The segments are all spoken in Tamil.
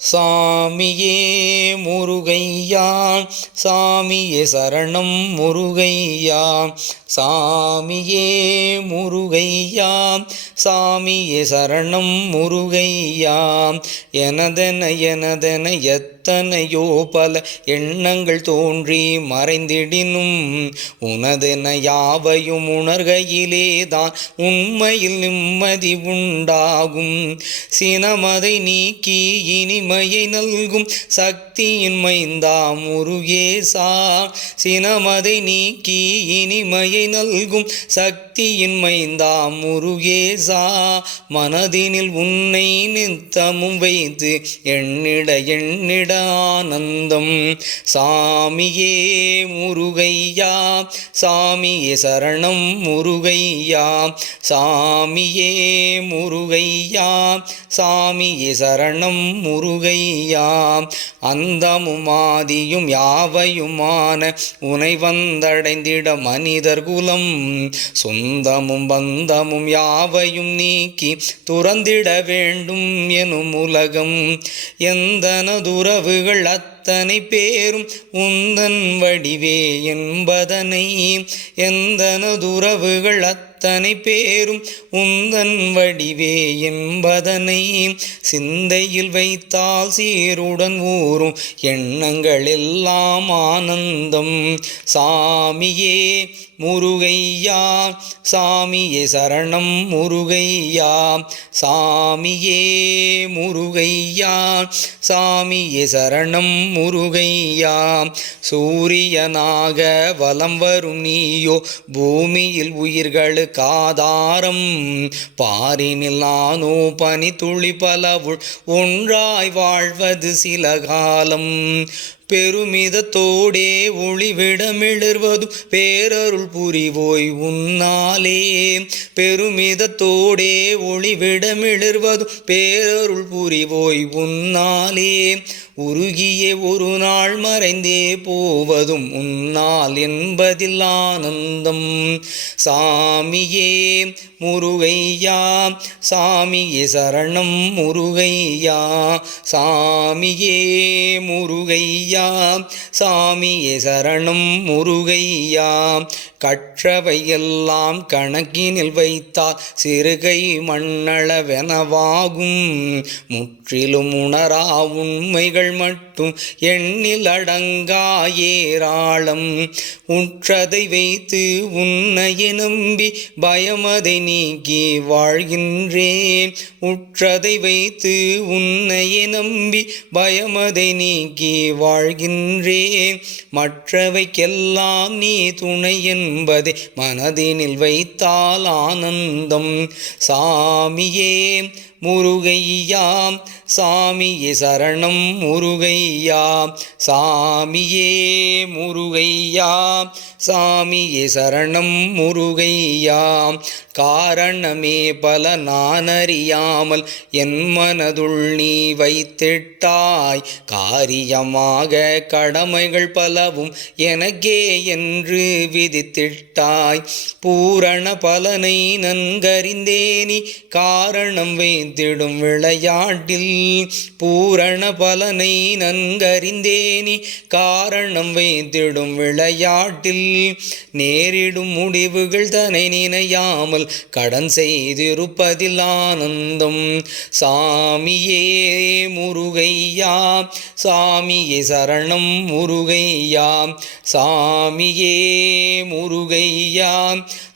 சாமியே முருகையா சாமியே சரணம் முருகையா சாமியே முருகையா சாமியே சரணம் முருகையா எனதென எனதென எத் எத்தனையோ பல எண்ணங்கள் தோன்றி மறைந்திடினும் உனதென யாவையும் உணர்கையிலேதான் உண்மையில் நிம்மதி உண்டாகும். சினமதை நீக்கி இனிமையை நல்கும் சக்தியின் மைந்தா முருகேசா சினமதை நீக்கி இனிமையை நல்கும் சக்தியின் மைந்தா முருகேசா மனதினில் உன்னை நித்தமும் வைத்து எண்ணிட எண்ணிட ஆனந்தம். சாமியே முருகையா சாமியே சரணம் முருகையா சாமியே முருகையா சாமியே சரணம் முருகையா. அந்தமுமாதியும் யாவையுமான உனை வந்தடைந்திட மனிதர் குலம். சொந்தமும் பந்தமும் யாவையும் நீக்கி துறந்திட வேண்டும் எனும் உலகம். எந்தனதுறவுகள் அத்தனை பேரும் உந்தன் வடிவே என்பதனை எந்தனதுறவுகள் அத்தனை பேரும் உந்தன் வடிவே என்பதனை சிந்தையில் வைத்தால் சீருடன் ஊறும் எண்ணங்கள் எல்லாம் ஆனந்தம். சாமியே முருகையா சாமியே சரணம் முருகையா சாமியே முருகையா சாமியே சரணம் முருகையா சூரியனாக வலம் வரும் நீயோ பூமியில் உயிர்களுக்கு ஆதாரம் பாரினில் நானோ பனி துளி பலவுள் ஒன்றாய் வாழ்வது சில காலம். பெருமிதத்தோடே ஒளிவிடமிழர்வதும் பேரருள் புரிவோய் உன்னாலே. பெருமித பெருமிதத்தோடே ஒளிவிடமிழர்வதும் பேரருள் புரிவோய் உன்னாலே. உருகிய ஒரு நாள் மறைந்தே போவதும் உன்னால் என்பதில் ஆனந்தம். சாமியே முருகையா சாமியே சரணம் முருகையா. சாமியே முருகையா சாமியே சரணம் முருகையா. கற்றவையெல்லாம் கணக்கினில் வைத்தால் சிறுகை மண்ணளவெனவாகும். முற்றிலும் உணரா உண்மைகள் மட்டும் எண்ணில் அடங்காயேராளம் உற்றதை வைத்து உன்னையை நம்பி பயமதை நீக்கி வாழ்கின்றேன். உற்றதை வைத்து உன்னையை நம்பி பயமதை நீக்கி வாழ்கின்றேன். மற்றவைக்கெல்லாம் நீ துணை என்பதை மனதினில் வைத்தால் ஆனந்தம். சாமியே முருகையாம் சாமியே சரணம் முருகையா சாமியே முருகையா சாமியே சரணம் முருகையா காரணமே பல நானறியாமல் என் மனதுள் நீ வைத்திட்டாய். காரியமாக கடமைகள் பலவும் எனக்கே என்று விதித்திட்டாய். பூரண பலனை நன்கறிந்தேனி காரணம் வைத்திடும் விளையாட்டில். பூரண பலனை நன்கறிந்தேனி காரணம் வைத்திடும் விளையாட்டில். நேரிடும் முடிவுகள் தனை நினையாமல் கடன் செய்திருப்பதில் ஆனந்தம். சாமியே முருகையா சாமியே சரணம் முருகையா சாமியே முருகையா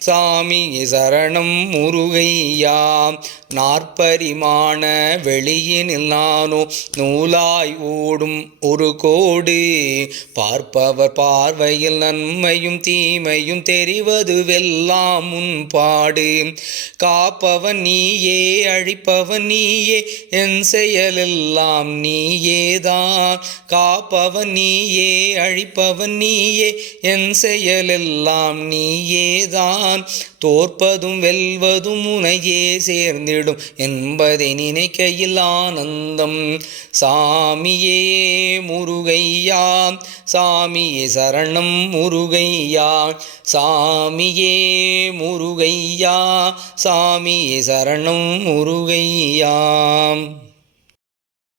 சாமி சரணம் முருகையா. நாற்பரிமாண வெளியினில் நானோ நூலாய் ஓடும் ஒரு கோடு. பார்ப்பவர் பார்வையில் நன்மையும் தீமையும் தெரிவதுவெல்லாம் முன்பாடு காப்பவன் நீயே அழிப்பவன் நீயே என் செயலெல்லாம் நீயேதான் காப்பவன் நீயே அழிப்பவன் நீயே என் செயலெல்லாம் நீயேதான் தோற்பதும் வெல்வதும் உனையே சேர்ந்திடும் என்பதை நினைக்கையில் ஆனந்தம். சாமியே முருகையா சாமியே சரணம் முருகையா சாமியே முருகையா சாமியே சரணம் முருகையாம்